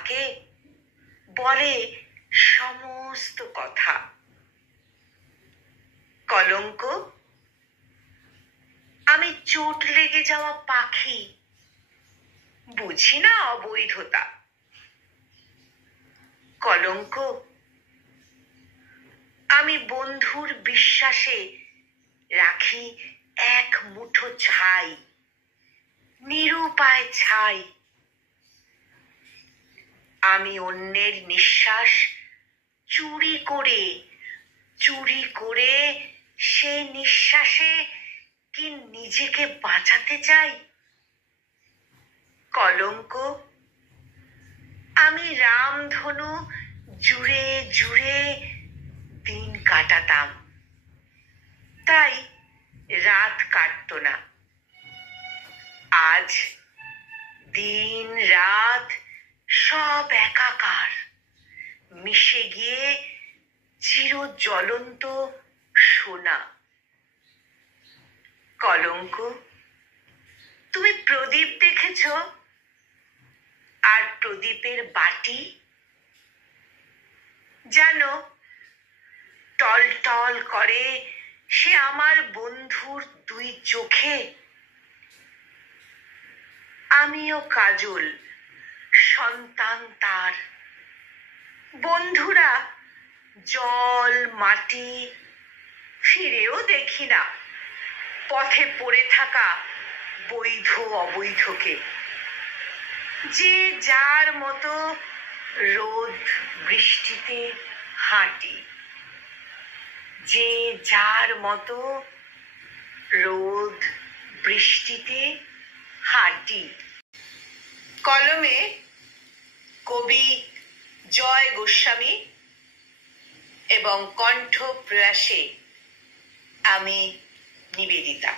থাকে বলে সমস্ত কথা। কলঙ্ক, আমি চোট লেগে যাওয়া পাখি, বুঝি না অবৈধতা। কলঙ্ক, আমি বন্ধুর বিশ্বাসে রাখি এক মুঠো ছাই, নিরুপায় ছাই। আমি অন্যের নিঃশ্বাস চুরি করে সে নিঃশ্বাসে কি নিজেকে বাঁচাতে চাই। কলঙ্ক, আমি রামধনু জুড়ে জুড়ে দিন কাটাতাম, তাই রাত কাটতো না। আজ দিন রাত সব একাকার, মিশে গিয়ে চির জ্বলন্ত সোনা। কলঙ্ক, তুমি প্রদীপ দেখেছ? আর প্রদীপের বাটি জানো, টল টল করে সে আমার বন্ধুর দুই চোখে। আমিও কাজল, সন্তান তার। বন্ধুরা জল মাটি ফিরেও দেখি না, পথে পড়ে থাকা বৈধ অবৈধকে। যে যার মতো রোদ বৃষ্টিতে হাঁটি, যে যার মতো রোদ বৃষ্টিতে হাঁটি। কলমে কবি জয় গোস্বামী এবং কণ্ঠ প্রয়াসে আমি নিবেদিতা।